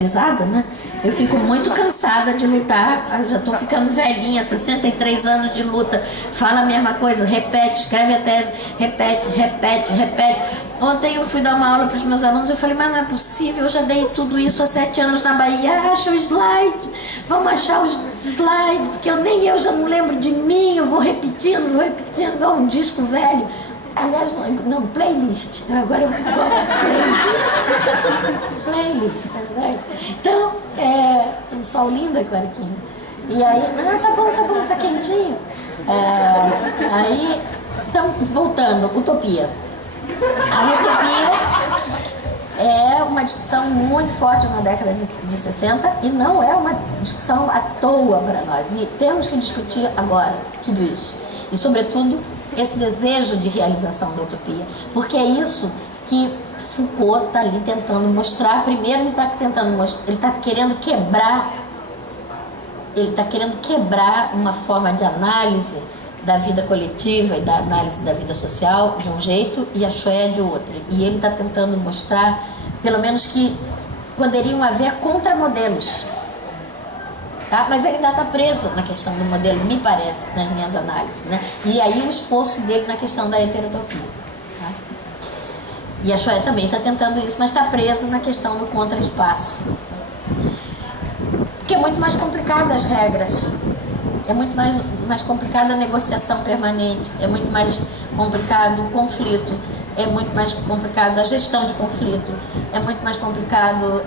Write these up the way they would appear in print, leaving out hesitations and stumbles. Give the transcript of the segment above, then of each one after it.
Né? Eu fico muito cansada de lutar, eu já estou ficando velhinha, 63 anos de luta, fala a mesma coisa, repete, escreve a tese, repete. Ontem eu fui dar uma aula para os meus alunos, eu falei, mas não é possível, eu já dei tudo isso há 7 anos na Bahia, acha o slide, vamos achar os slides, porque nem eu já não lembro de mim, eu vou repetindo, igual um disco velho. Aliás, não, playlist. Agora eu vou playlist. Então, um sol lindo aqui, Arquinho. E aí, tá bom, tá quentinho. Aí, então, voltando, utopia. A utopia é uma discussão muito forte na década de 60 e não é uma discussão à toa para nós. E temos que discutir agora tudo isso. E, sobretudo, esse desejo de realização da utopia, porque é isso que Foucault está ali tentando mostrar. Primeiro ele está querendo quebrar uma forma de análise da vida coletiva e da análise da vida social de um jeito e a Choé de outro, e ele está tentando mostrar pelo menos que poderiam haver contramodelos. Tá? Mas ele ainda está preso na questão do modelo, me parece, nas minhas análises, né? E aí o esforço dele na questão da heterotopia. Tá? E a Choé também está tentando isso, mas está preso na questão do contra-espaço. Porque é muito mais complicado as regras, é muito mais complicada a negociação permanente, é muito mais complicado o conflito, é muito mais complicado a gestão de conflito, é muito mais complicado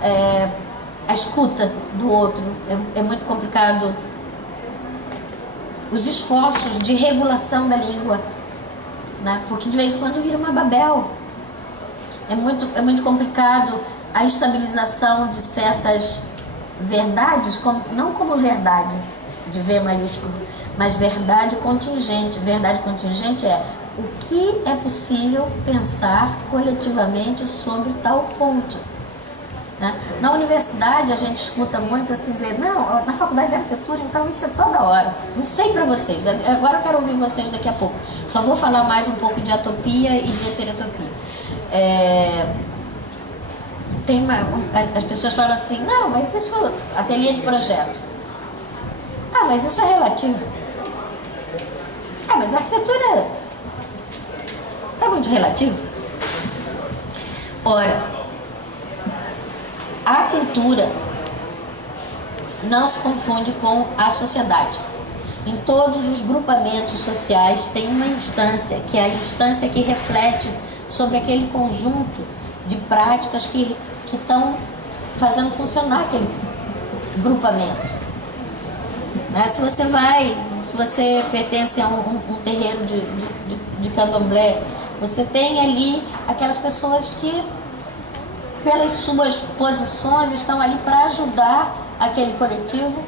a escuta do outro, é muito complicado os esforços de regulação da língua, né? Porque de vez em quando vira uma Babel. É muito complicado a estabilização de certas verdades, não como verdade de V maiúsculo, mas verdade contingente. Verdade contingente é o que é possível pensar coletivamente sobre tal ponto. Na universidade a gente escuta muito assim dizer, não, na faculdade de arquitetura então isso é toda hora. Não sei para vocês, agora eu quero ouvir vocês daqui a pouco. Só vou falar mais um pouco de atopia e de heterotopia. As pessoas falam assim, não, mas isso é ateliê de projeto. Ah, mas isso é relativo. Ah, mas a arquitetura é muito relativo. Ora, a cultura não se confunde com a sociedade. Em todos os grupamentos sociais tem uma instância, que é a instância que reflete sobre aquele conjunto de práticas que estão fazendo funcionar aquele grupamento. Se você pertence a um terreiro de candomblé, você tem ali aquelas pessoas que, pelas suas posições, estão ali para ajudar aquele coletivo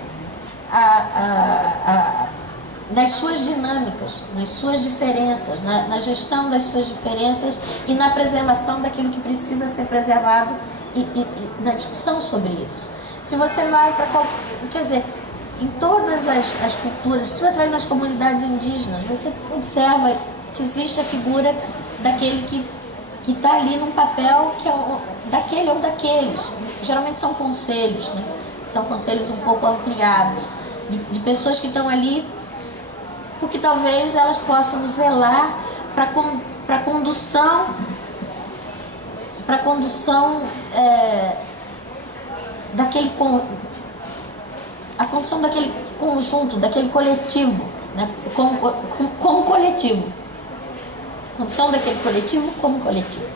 nas suas dinâmicas, nas suas diferenças, na gestão das suas diferenças e na preservação daquilo que precisa ser preservado e na discussão sobre isso. Se você vai para em todas as culturas, se você vai nas comunidades indígenas, você observa que existe a figura daquele que está ali num papel que é daquele ou daqueles. Geralmente são conselhos, né? São conselhos um pouco ampliados, de pessoas que estão ali porque talvez elas possam zelar para a condução a condução daquele conjunto, daquele coletivo, né? Como coletivo. A condução daquele coletivo como coletivo.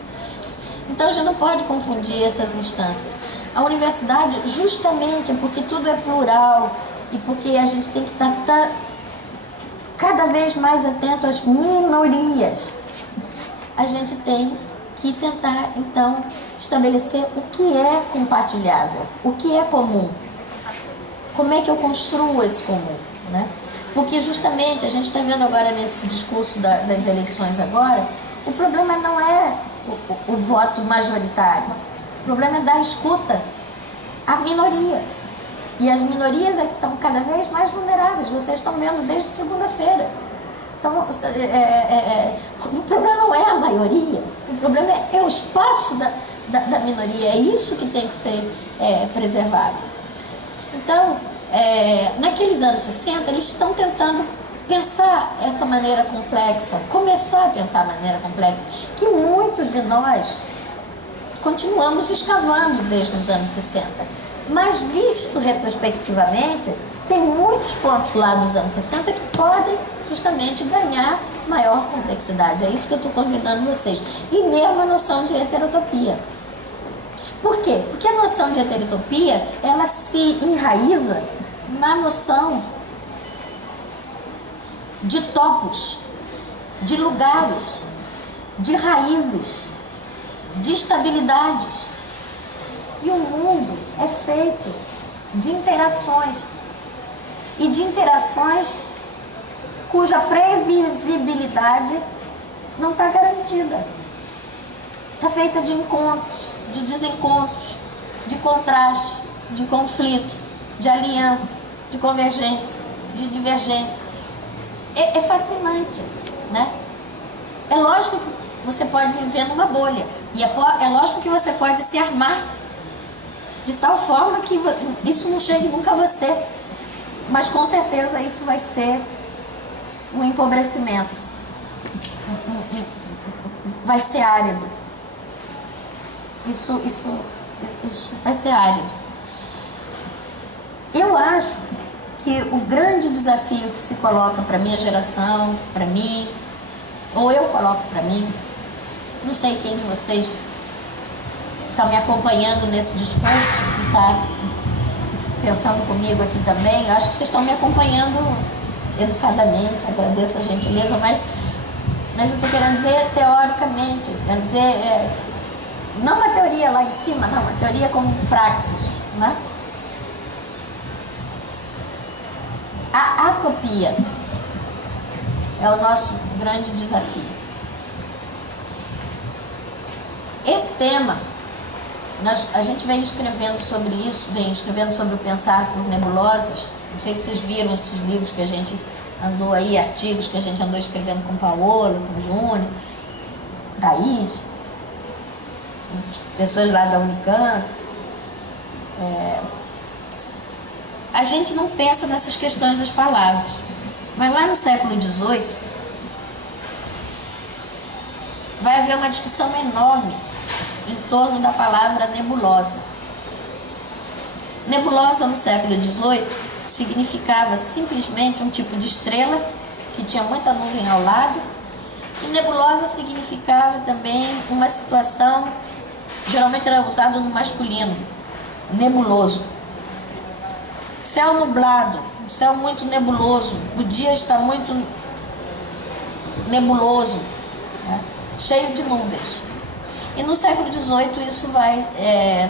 Então a gente não pode confundir essas instâncias. A universidade, justamente porque tudo é plural e porque a gente tem que estar cada vez mais atento às minorias, a gente tem que tentar, então, estabelecer o que é compartilhável, o que é comum. Como é que eu construo esse comum, né? Porque justamente a gente está vendo agora nesse discurso das eleições agora, o problema não é o voto majoritário, o problema é dar escuta à minoria. E as minorias é que estão cada vez mais vulneráveis, vocês estão vendo desde segunda-feira. O problema não é a maioria, o problema é o espaço da minoria. É isso que tem que ser preservado. Então, naqueles anos 60, eles estão tentando pensar essa maneira complexa, começar a pensar a maneira complexa, que muitos de nós continuamos escavando desde os anos 60. Mas, visto retrospectivamente, tem muitos pontos lá dos anos 60 que podem justamente ganhar maior complexidade. É isso que eu estou convidando vocês. E mesmo a noção de heterotopia. Por quê? Porque a noção de heterotopia, ela se enraiza na noção de topos, de lugares, de raízes, de estabilidades. E o mundo é feito de interações, e de interações cuja previsibilidade não está garantida. Está feita de encontros, de desencontros, de contraste, de conflito, de aliança, de convergência, de divergência. É fascinante, né? É lógico que você pode viver numa bolha, e é lógico que você pode se armar de tal forma que isso não chegue nunca a você, mas com certeza isso vai ser um empobrecimento, vai ser árido, isso vai ser árido. Eu acho que o grande desafio que se coloca para a minha geração, para mim, ou eu coloco para mim, não sei quem de vocês está me acompanhando nesse discurso, está pensando comigo aqui também. Eu acho que vocês estão me acompanhando educadamente, agradeço a gentileza, mas eu estou querendo dizer teoricamente, quero dizer, não uma teoria lá em cima, não, uma teoria como praxis, né? A atopia é o nosso grande desafio. Esse tema, a gente vem escrevendo sobre isso, vem escrevendo sobre o pensar por nebulosas. Não sei se vocês viram esses livros que a gente andou aí, artigos que a gente andou escrevendo com Paola, com Júnior, Thaís, pessoas lá da Unicamp. A gente não pensa nessas questões das palavras, mas lá no século XVIII vai haver uma discussão enorme em torno da palavra nebulosa. Nebulosa no século XVIII significava simplesmente um tipo de estrela que tinha muita nuvem ao lado, e nebulosa significava também uma situação, geralmente era usado no masculino, nebuloso. Céu nublado, um céu muito nebuloso, o dia está muito nebuloso, né? Cheio de nuvens. E no século XVIII isso vai,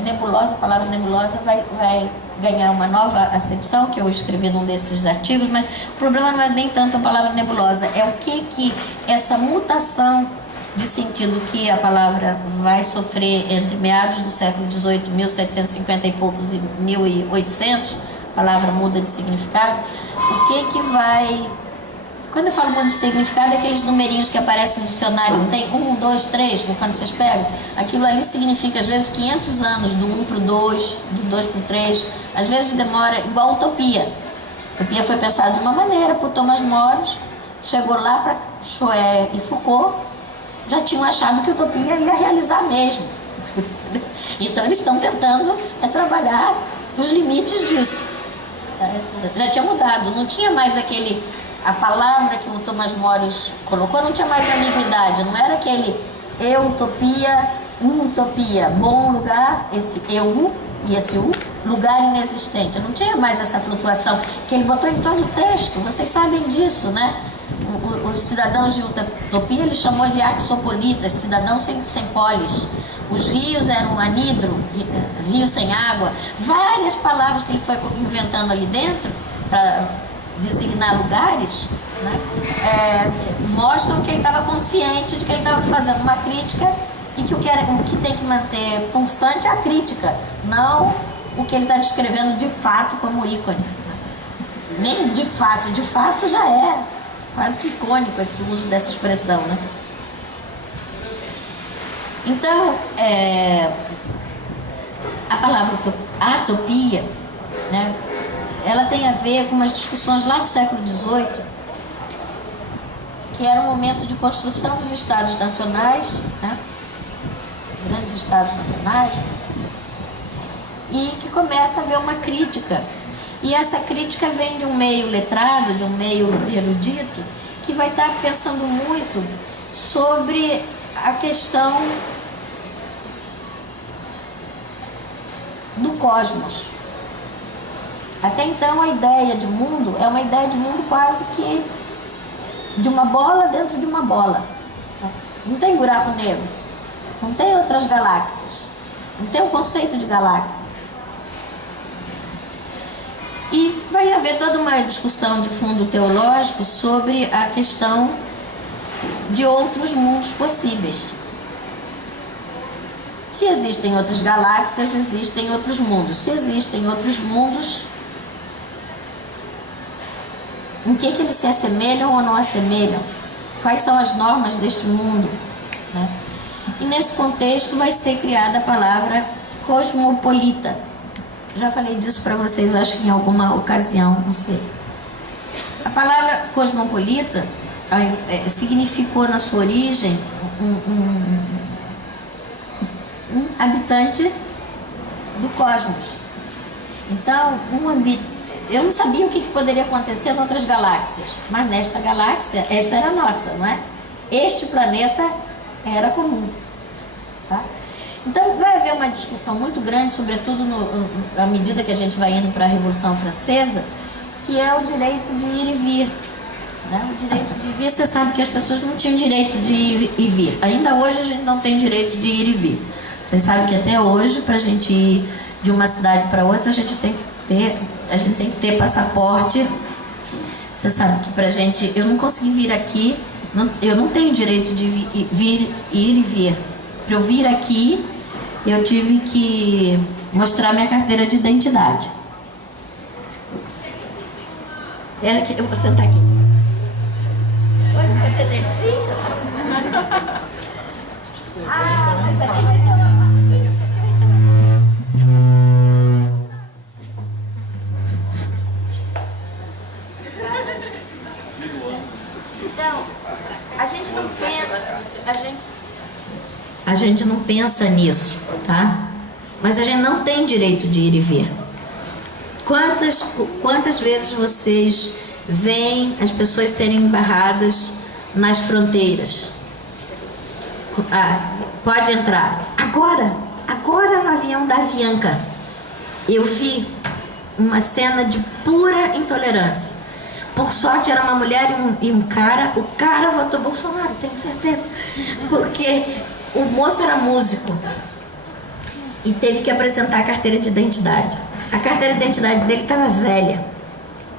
nebulosa, a palavra nebulosa vai ganhar uma nova acepção, que eu escrevi num desses artigos, mas o problema não é nem tanto a palavra nebulosa, é o que essa mutação de sentido que a palavra vai sofrer entre meados do século XVIII, 1750 e poucos, e 1800, a palavra muda de significado. O que vai... Quando eu falo muda de significado, é aqueles numerinhos que aparecem no dicionário, não tem 1, 2, 3, quando vocês pegam, aquilo ali significa às vezes 500 anos, do 1 para o 2, do 2 para o 3, às vezes demora, igual a utopia. A utopia foi pensada de uma maneira por Thomas More, chegou lá para Choé e Foucault, já tinham achado que a utopia ia realizar mesmo. Então eles estão tentando trabalhar os limites disso. Já tinha mudado, não tinha mais a palavra que o Thomas More colocou, não tinha mais ambiguidade, não era aquele utopia, utopia, bom lugar, esse eu e esse lugar inexistente, não tinha mais essa flutuação que ele botou em todo o texto, vocês sabem disso, né? Os cidadãos de utopia ele chamou de axopolitas, cidadãos sem polis. Os rios eram anidro, rio sem água, várias palavras que ele foi inventando ali dentro para designar lugares, né? Mostram que ele estava consciente de que ele estava fazendo uma crítica e que o que tem que manter pulsante é a crítica, não o que ele está descrevendo de fato como ícone. Nem de fato já é quase que icônico esse uso dessa expressão, né? Então, a palavra atopia, né, ela tem a ver com umas discussões lá do século XVIII, que era um momento de construção dos estados nacionais, né, grandes estados nacionais, e que começa a haver uma crítica. E essa crítica vem de um meio letrado, de um meio erudito, que vai estar pensando muito sobre a questão do cosmos. Até então, a ideia de mundo é uma ideia de mundo quase que de uma bola dentro de uma bola. Não tem buraco negro, não tem outras galáxias, não tem o conceito de galáxia. E vai haver toda uma discussão de fundo teológico sobre a questão de outros mundos possíveis. Se existem outras galáxias, existem outros mundos. Se existem outros mundos, em que eles se assemelham ou não assemelham? Quais são as normas deste mundo, né? E nesse contexto vai ser criada a palavra cosmopolita. Já falei disso para vocês, acho que em alguma ocasião, não sei. A palavra cosmopolita significou na sua origem um habitante do cosmos. Então, eu não sabia o que poderia acontecer em outras galáxias, mas nesta galáxia, esta era nossa, não é? Este planeta era comum, tá? Então vai haver uma discussão muito grande, sobretudo à medida que a gente vai indo para a Revolução Francesa, que é o direito de ir e vir, né? O direito de ir e vir, você sabe que as pessoas não tinham direito de ir e vir. Ainda hoje a gente não tem direito de ir e vir. Vocês sabem que até hoje, para a gente ir de uma cidade para outra, a gente tem que ter passaporte. Você sabe que pra gente, eu não consegui vir aqui, eu não tenho direito de ir e vir. Para eu vir aqui, eu tive que mostrar minha carteira de identidade. Eu vou sentar aqui. Oi, cadê? Mas aqui vai ser uma... Então, a gente não pensa nisso, tá? Mas a gente não tem direito de ir e vir. Quantas vezes vocês veem as pessoas serem barradas nas fronteiras? Pode entrar. Agora no avião da Avianca, eu vi uma cena de pura intolerância. Por sorte era uma mulher e um cara. O cara votou Bolsonaro, tenho certeza. Porque o moço era músico e teve que apresentar a carteira de identidade. A carteira de identidade dele estava velha.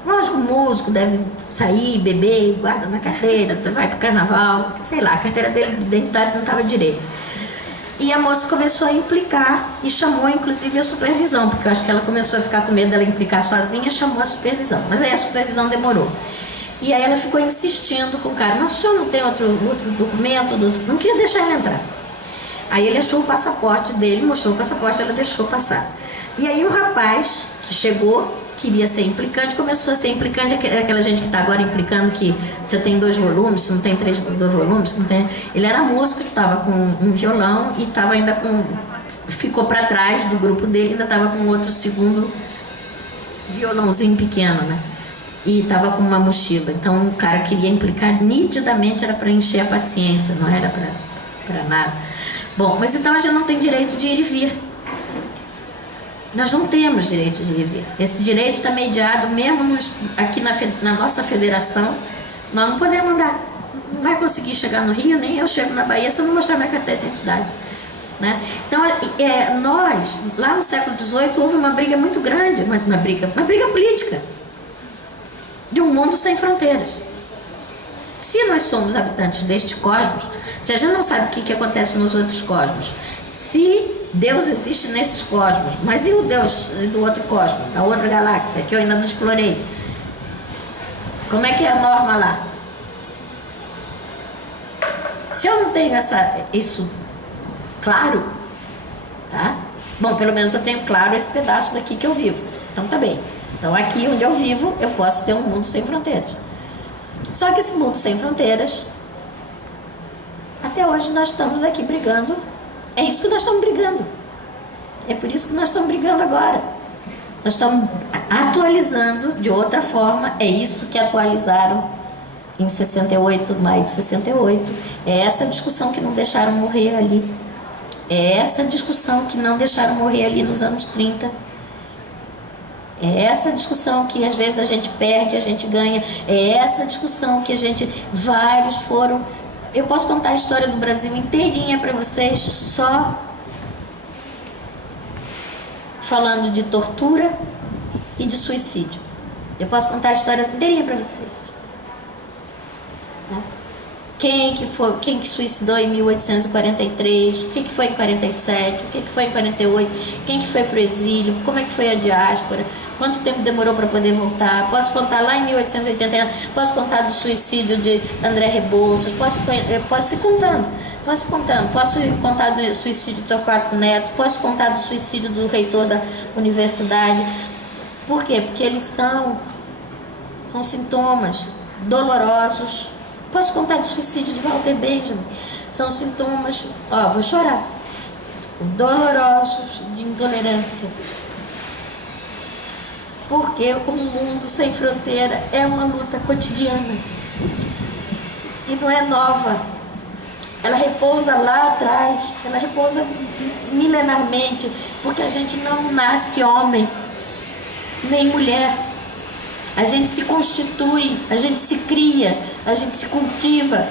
Lógico, o músico deve sair, beber, guarda na carteira, vai pro carnaval, sei lá, a carteira dele de identidade não estava direito. E a moça começou a implicar e chamou inclusive a supervisão, porque eu acho que ela começou a ficar com medo dela implicar sozinha, chamou a supervisão. Mas aí a supervisão demorou. E aí ela ficou insistindo com o cara, mas o senhor não tem outro documento? Não queria deixar ele entrar. Aí ele achou o passaporte dele, mostrou o passaporte, ela deixou passar. E aí o rapaz que chegou, queria ser implicante, começou a ser implicante, aquela gente que está agora implicando que você tem 2 volumes, se não tem 2 volumes, se não tem... Ele era músico, estava com um violão e estava ainda com... Ficou para trás do grupo dele, ainda estava com outro segundo violãozinho pequeno, né? E estava com uma mochila. Então o cara queria implicar, nitidamente era para encher a paciência, não era para nada. Bom, mas então a gente não tem direito de ir e vir. Nós não temos direito de ir e vir. Esse direito está mediado mesmo aqui na nossa federação. Nós não podemos andar. Não vai conseguir chegar no Rio, nem eu chego na Bahia se eu não mostrar minha carteira de identidade, né? Então, nós, lá no século XVIII, houve uma briga muito grande, uma briga política, de um mundo sem fronteiras. Se nós somos habitantes deste cosmos, se a gente não sabe o que acontece nos outros cosmos, se Deus existe nesses cosmos, mas e o Deus do outro cosmos, da outra galáxia, que eu ainda não explorei? Como é que é a norma lá? Se eu não tenho isso claro, tá? Bom, pelo menos eu tenho claro esse pedaço daqui que eu vivo. Então tá bem. Então aqui onde eu vivo, eu posso ter um mundo sem fronteiras. Só que esse mundo sem fronteiras, até hoje nós estamos aqui brigando. É isso que nós estamos brigando. É por isso que nós estamos brigando agora. Nós estamos atualizando de outra forma. É isso que atualizaram em 68, maio de 68. É essa discussão que não deixaram morrer ali. É essa discussão que não deixaram morrer ali nos anos 30. É essa discussão que às vezes a gente perde, a gente ganha. É essa discussão que vários foram... Eu posso contar a história do Brasil inteirinha para vocês, só falando de tortura e de suicídio. Eu posso contar a história inteirinha para vocês. Né? Quem que suicidou em 1843, o que foi em 47, o que foi em 48, quem que foi para o exílio, como é que foi a diáspora, quanto tempo demorou para poder voltar. Posso contar lá em 1881, posso contar do suicídio de André Rebouças, posso ir contando, posso contar do suicídio de Torquato Neto, posso contar do suicídio do reitor da universidade. Por quê? Porque eles são sintomas dolorosos. Posso contar do suicídio de Walter Benjamin. São sintomas, vou chorar, dolorosos de intolerância. Porque o mundo sem fronteira é uma luta cotidiana. E não é nova. Ela repousa lá atrás, ela repousa milenarmente, porque a gente não nasce homem, nem mulher. A gente se constitui, a gente se cria, a gente se cultiva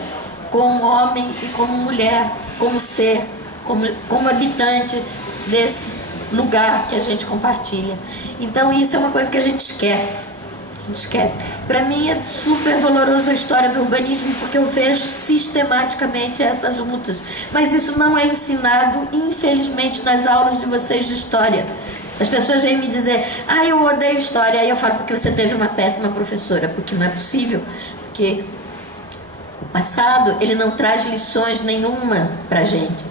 como homem e como mulher, como ser, como habitante desse lugar que a gente compartilha. Então isso é uma coisa que a gente esquece. Para mim é super doloroso a história do urbanismo, porque eu vejo sistematicamente essas lutas. Mas isso não é ensinado, infelizmente, nas aulas de vocês de história. As pessoas vêm me dizer, eu odeio história. Aí eu falo, porque você teve uma péssima professora. Porque não é possível. Porque o passado, ele não traz lições nenhuma pra gente.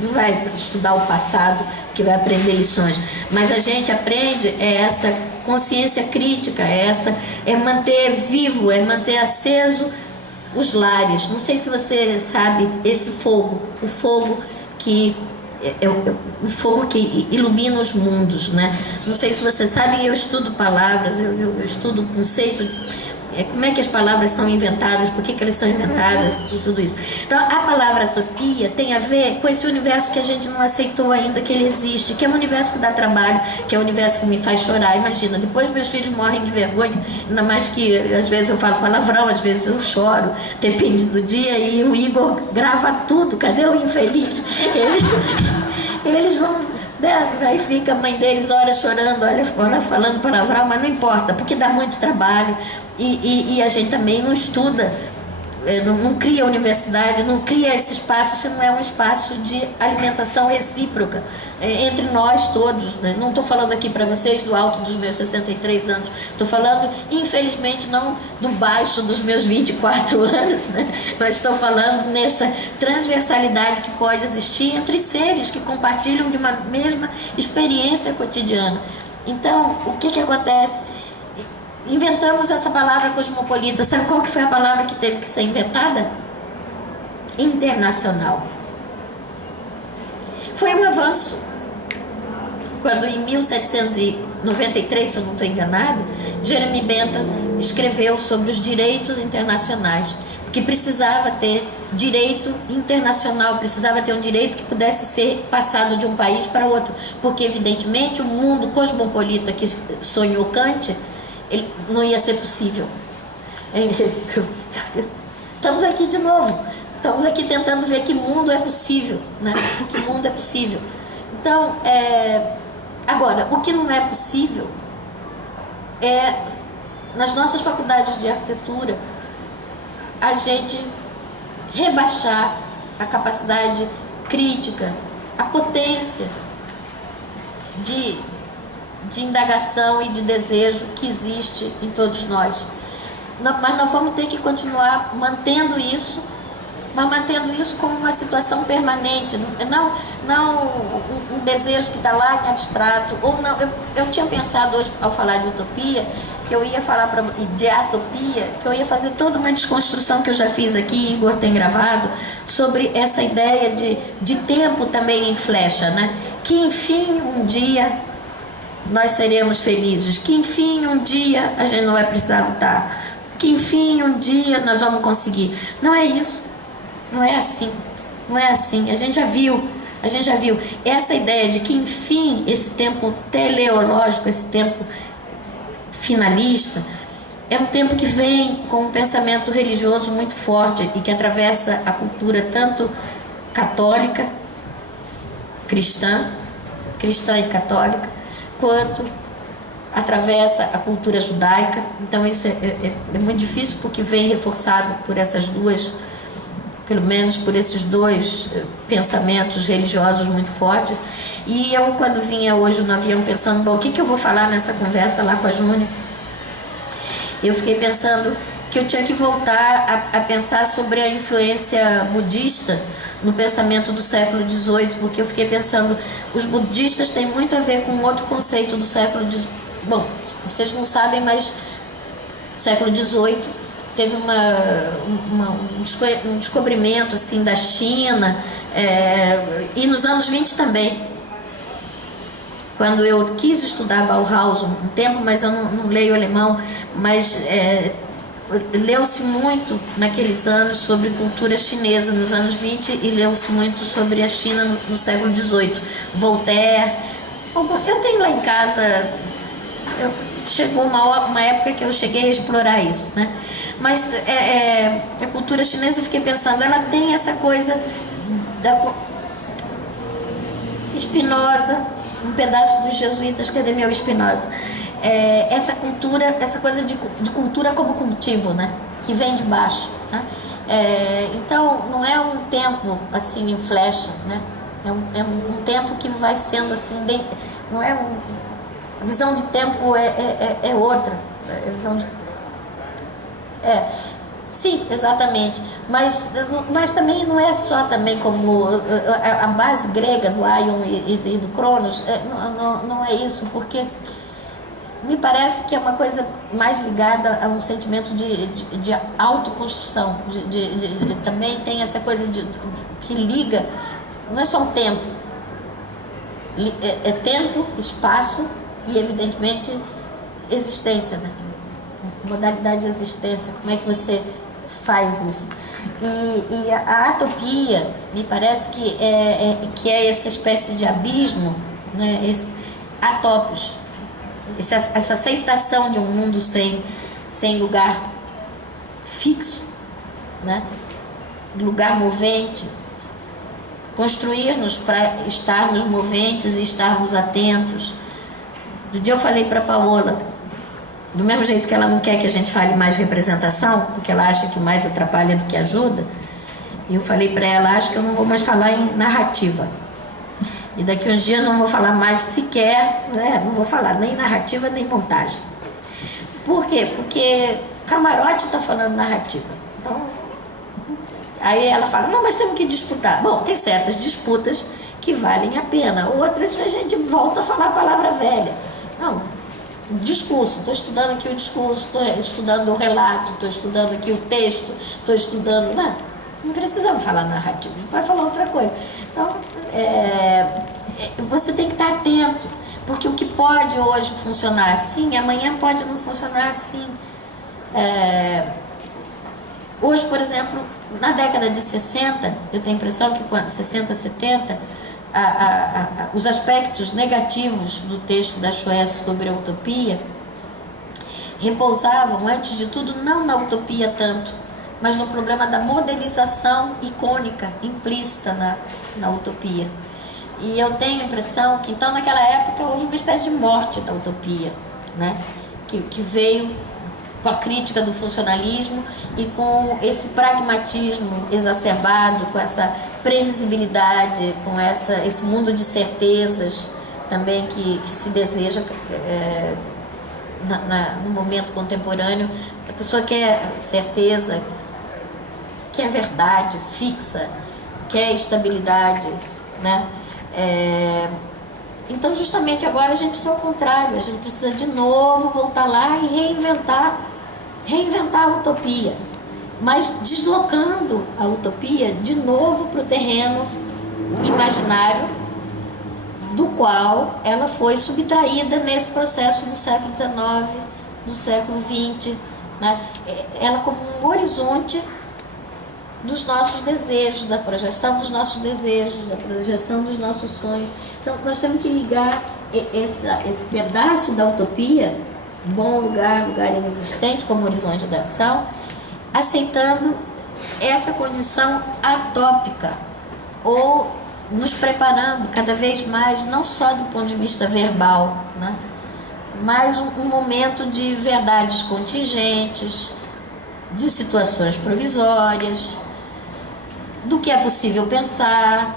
Não vai estudar o passado que vai aprender lições. Mas a gente aprende essa consciência crítica, é manter vivo, é manter aceso os lares. Não sei se você sabe esse fogo, o fogo que... o fogo que ilumina os mundos, né? Não sei se você sabe, eu estudo palavras, eu estudo o conceito, como é que as palavras são inventadas, por que elas são inventadas e tudo isso. Então, a palavra utopia tem a ver com esse universo que a gente não aceitou ainda que ele existe, que é um universo que dá trabalho, que é um universo que me faz chorar. Imagina, depois meus filhos morrem de vergonha, ainda mais que às vezes eu falo palavrão, às vezes eu choro, depende do dia, e o Igor grava tudo. Cadê o infeliz? Eles vão... Aí fica a mãe deles horas chorando, olha falando palavrão, mas não importa, porque dá muito trabalho e a gente também não estuda, não cria universidade, não cria esse espaço, se não é um espaço de alimentação recíproca entre nós todos, né? Não estou falando aqui para vocês do alto dos meus 63 anos, estou falando, infelizmente, não do baixo dos meus 24 anos, né? Mas estou falando nessa transversalidade que pode existir entre seres que compartilham de uma mesma experiência cotidiana. Então, o que acontece? Inventamos essa palavra cosmopolita. Sabe qual que foi a palavra que teve que ser inventada? Internacional. Foi um avanço. Quando em 1793, se eu não estou enganado, Jeremy Bentham escreveu sobre os direitos internacionais, porque precisava ter direito internacional, precisava ter um direito que pudesse ser passado de um país para outro, porque evidentemente o mundo cosmopolita que sonhou Kant, ele não ia ser possível. Estamos aqui de novo, estamos aqui tentando ver que mundo é possível, né? Que mundo é possível. Então, agora, o que não é possível é, nas nossas faculdades de arquitetura, a gente rebaixar a capacidade crítica, a potência de indagação e de desejo que existe em todos nós. Mas nós vamos ter que continuar mantendo isso mas mantendo isso como uma situação permanente, não um desejo que está lá em abstrato, ou não. Eu tinha pensado hoje, ao falar de utopia, que eu ia falar de atopia, que eu ia fazer toda uma desconstrução que eu já fiz aqui, Igor tem gravado, sobre essa ideia de tempo também em flecha, né? Que enfim um dia nós seremos felizes, que enfim um dia a gente não vai precisar lutar, que enfim um dia nós vamos conseguir. Não é isso, não é assim, não é assim. A gente já viu essa ideia de que enfim esse tempo teleológico, esse tempo finalista, é um tempo que vem com um pensamento religioso muito forte e que atravessa a cultura tanto católica, cristã e católica, quanto atravessa a cultura judaica. Então isso é muito difícil, porque vem reforçado por essas duas, pelo menos por esses dois pensamentos religiosos muito fortes. E eu, quando vinha hoje no avião pensando, bom, o que eu vou falar nessa conversa lá com a Júnia, eu fiquei pensando que eu tinha que voltar a pensar sobre a influência budista no pensamento do século XVIII, porque eu fiquei pensando, os budistas têm muito a ver com outro conceito do século XVIII. Bom, vocês não sabem, mas século XVIII teve um descobrimento assim da China, e nos anos 20 também. Quando eu quis estudar Bauhaus um tempo, mas eu não leio alemão, mas leu-se muito naqueles anos sobre cultura chinesa nos anos 20 e leu-se muito sobre a China no século XVIII. Voltaire. Eu tenho lá em casa, chegou uma época que eu cheguei a explorar isso, né? Mas a cultura chinesa, eu fiquei pensando, ela tem essa coisa da Spinoza, um pedaço dos jesuítas, cadê meu Spinoza? Essa cultura, essa coisa de cultura como cultivo, né? Que vem de baixo, né? Então não é um tempo assim em flecha, né? É um tempo que vai sendo assim, não é a visão de tempo é outra, a visão de sim, exatamente, mas também não é só também como a base grega do Aion e do Cronos, não é isso, porque me parece que é uma coisa mais ligada a um sentimento de autoconstrução, também tem essa coisa que liga, não é só um tempo, é tempo, espaço e evidentemente existência, né? Modalidade de existência, como é que você faz isso? E a atopia, me parece que é essa espécie de abismo, né? Atopos, essa aceitação de um mundo sem lugar fixo, né? Lugar movente, construir-nos para estarmos moventes e estarmos atentos. Do dia eu falei para a Paola, do mesmo jeito que ela não quer que a gente fale mais representação, porque ela acha que mais atrapalha do que ajuda, eu falei para ela, acho que eu não vou mais falar em narrativa. E daqui uns dias não vou falar mais sequer, né? Não vou falar nem narrativa nem montagem. Por quê? Porque Camarote está falando narrativa. Então, aí ela fala, não, mas temos que disputar. Bom, tem certas disputas que valem a pena, outras a gente volta a falar a palavra velha. Não, discurso, estou estudando aqui o discurso, estou estudando o relato, estou estudando aqui o texto, estou estudando... Não precisamos falar narrativa, a gente pode falar outra coisa. Então, você tem que estar atento, porque o que pode hoje funcionar assim, amanhã pode não funcionar assim. Hoje, por exemplo, na década de 60, eu tenho a impressão que 60, 70, os aspectos negativos do texto da Schweiz sobre a utopia repousavam, antes de tudo, não na utopia tanto, mas no problema da modelização icônica implícita na utopia. E eu tenho a impressão que, então, naquela época, houve uma espécie de morte da utopia, né? que veio com a crítica do funcionalismo e com esse pragmatismo exacerbado, com essa previsibilidade, com esse mundo de certezas também que se deseja no momento contemporâneo. A pessoa quer certeza, quer verdade fixa, quer estabilidade, né? Então, justamente agora a gente precisa ao contrário, a gente precisa de novo voltar lá e reinventar a utopia, mas deslocando a utopia de novo para o terreno imaginário do qual ela foi subtraída nesse processo do século XIX, do século XX, né? Ela como um horizonte dos nossos desejos, da projeção dos nossos desejos, da projeção dos nossos sonhos. Então, nós temos que ligar esse pedaço da utopia, bom lugar, lugar inexistente, como horizonte da ação, aceitando essa condição atópica, ou nos preparando cada vez mais, não só do ponto de vista verbal, né? Mas um momento de verdades contingentes, de situações provisórias, do que é possível pensar,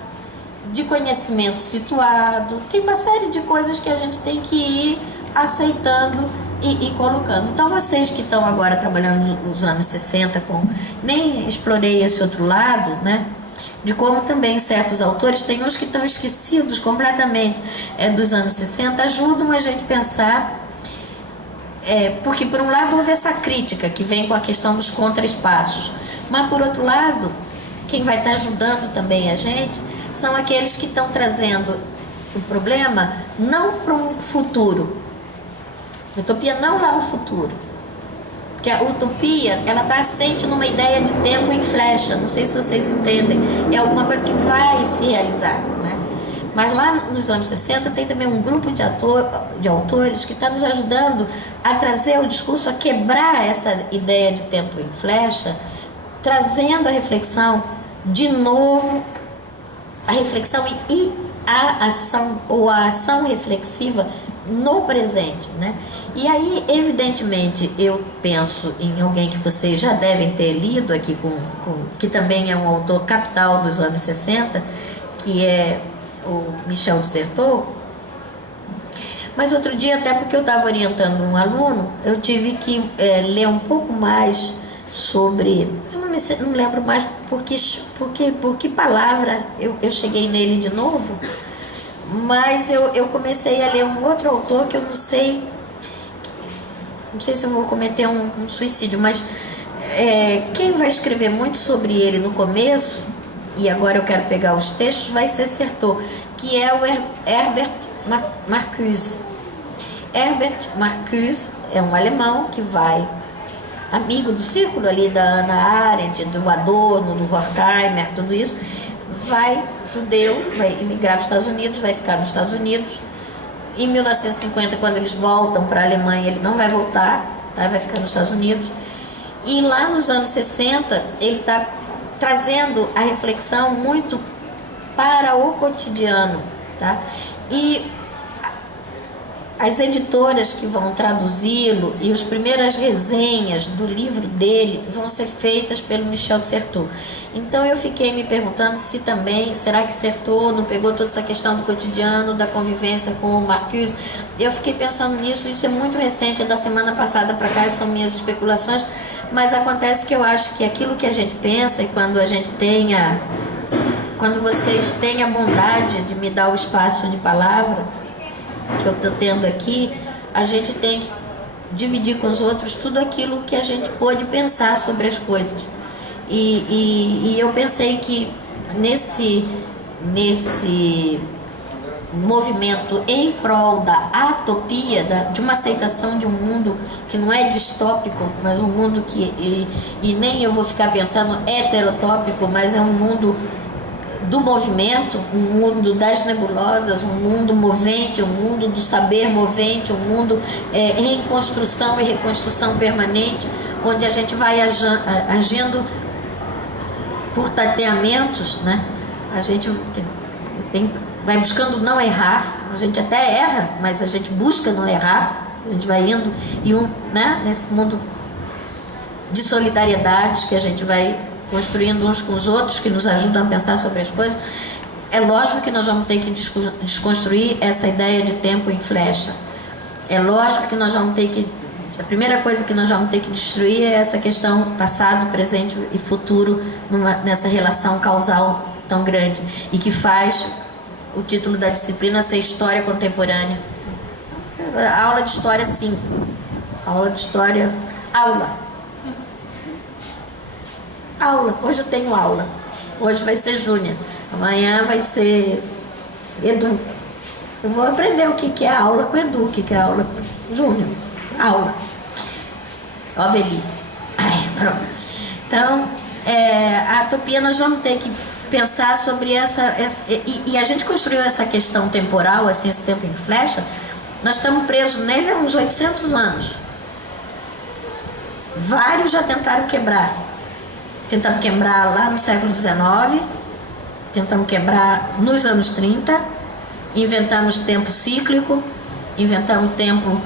de conhecimento situado. Tem uma série de coisas que a gente tem que ir aceitando e colocando. Então, vocês que estão agora trabalhando nos anos 60, nem explorei esse outro lado, né? De como também certos autores, tem uns que estão esquecidos completamente dos anos 60, ajudam a gente a pensar, porque por um lado houve essa crítica que vem com a questão dos contraespaços, mas por outro lado, quem vai estar ajudando também a gente são aqueles que estão trazendo o problema não para um futuro, utopia não lá no futuro, porque a utopia, ela está assente numa ideia de tempo em flecha, não sei se vocês entendem, é alguma coisa que vai se realizar, né? Mas lá nos anos 60 tem também um grupo de autores que está nos ajudando a trazer o discurso, a quebrar essa ideia de tempo em flecha, trazendo a reflexão de novo, a reflexão e a ação, ou a ação reflexiva no presente, né? E aí, evidentemente, eu penso em alguém que vocês já devem ter lido aqui, que também é um autor capital dos anos 60, que é o Michel de Certeau. Mas outro dia, até porque eu estava orientando um aluno, eu tive que ler um pouco mais sobre, eu não lembro mais por que palavra eu cheguei nele de novo, mas eu comecei a ler um outro autor que eu não sei se eu vou cometer um suicídio, mas quem vai escrever muito sobre ele no começo, e agora eu quero pegar os textos, vai ser Certeau, que é o Herbert Marcuse. Herbert Marcuse é um alemão que vai, amigo do círculo ali da Hannah Arendt, do Adorno, do Horkheimer, tudo isso, judeu, vai emigrar para os Estados Unidos, vai ficar nos Estados Unidos. Em 1950, quando eles voltam para a Alemanha, ele não vai voltar, tá? Vai ficar nos Estados Unidos. E lá nos anos 60, ele está trazendo a reflexão muito para o cotidiano, tá? E as editoras que vão traduzi-lo e as primeiras resenhas do livro dele vão ser feitas pelo Michel de Certeau. Então eu fiquei me perguntando se também, será que Certeau não pegou toda essa questão do cotidiano, da convivência com o Marcuse? Eu fiquei pensando nisso, isso é muito recente, é da semana passada para cá, são minhas especulações, mas acontece que eu acho que aquilo que a gente pensa, e quando vocês têm a bondade de me dar o espaço de palavra que eu estou tendo aqui, a gente tem que dividir com os outros tudo aquilo que a gente pôde pensar sobre as coisas. E eu pensei que nesse movimento em prol da atopia, de uma aceitação de um mundo que não é distópico, mas um mundo que, e nem eu vou ficar pensando heterotópico, mas é um mundo do movimento, um mundo das nebulosas, um mundo movente, um mundo do saber movente, um mundo em construção e reconstrução permanente, onde a gente vai agindo por tateamentos, né? A gente vai buscando não errar, a gente até erra, mas a gente busca não errar, a gente vai indo né? Nesse mundo de solidariedades que a gente vai construindo uns com os outros, que nos ajudam a pensar sobre as coisas. É lógico que nós vamos ter que desconstruir essa ideia de tempo em flecha. É lógico que nós vamos ter que A primeira coisa que nós vamos ter que destruir é essa questão passado, presente e futuro nessa relação causal tão grande e que faz o título da disciplina ser História Contemporânea. A aula de História 5. Aula de História... Aula. Aula. Hoje eu tenho aula. Hoje vai ser Júnior. Amanhã vai ser Edu. Eu vou aprender o que é aula com Edu, o que é aula com Júnior. Aula. Ó, velhice. Pronto. Então, a utopia nós vamos ter que pensar sobre e a gente construiu essa questão temporal, assim, esse tempo em flecha. Nós estamos presos nele há uns 800 anos. Vários já tentaram quebrar. Tentamos quebrar lá no século XIX, tentamos quebrar nos anos 30, inventamos tempo cíclico, inventamos tempo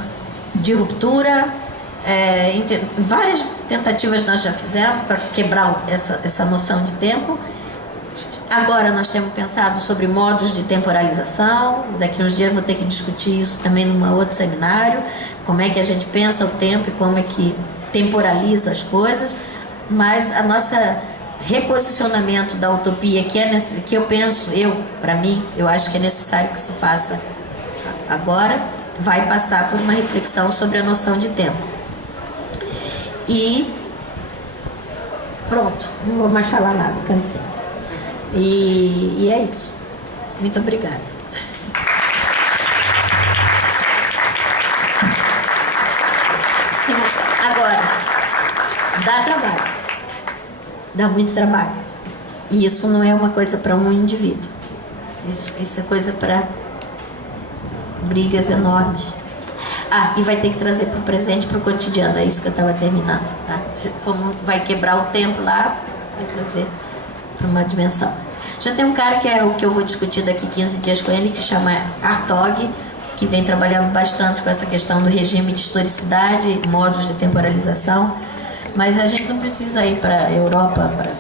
de ruptura, várias tentativas nós já fizemos para quebrar essa noção de tempo. Agora nós temos pensado sobre modos de temporalização. Daqui uns dias eu vou ter que discutir isso também num outro seminário, como é que a gente pensa o tempo e como é que temporaliza as coisas. Mas a nossa reposicionamento da utopia, que eu penso, para mim, eu acho que é necessário que se faça agora, vai passar por uma reflexão sobre a noção de tempo. E pronto, não vou mais falar nada, cansei. E é isso. Muito obrigada. Agora, dá trabalho. Dá muito trabalho. E isso não é uma coisa para um indivíduo. Isso é coisa para brigas enormes. E vai ter que trazer para o presente, para o cotidiano. É isso que eu estava terminando. Tá? Como vai quebrar o tempo lá, vai trazer para uma dimensão. Já tem um cara que é o que eu vou discutir daqui 15 dias com ele, que chama Hartog, que vem trabalhando bastante com essa questão do regime de historicidade, modos de temporalização. Mas a gente não precisa ir para a Europa para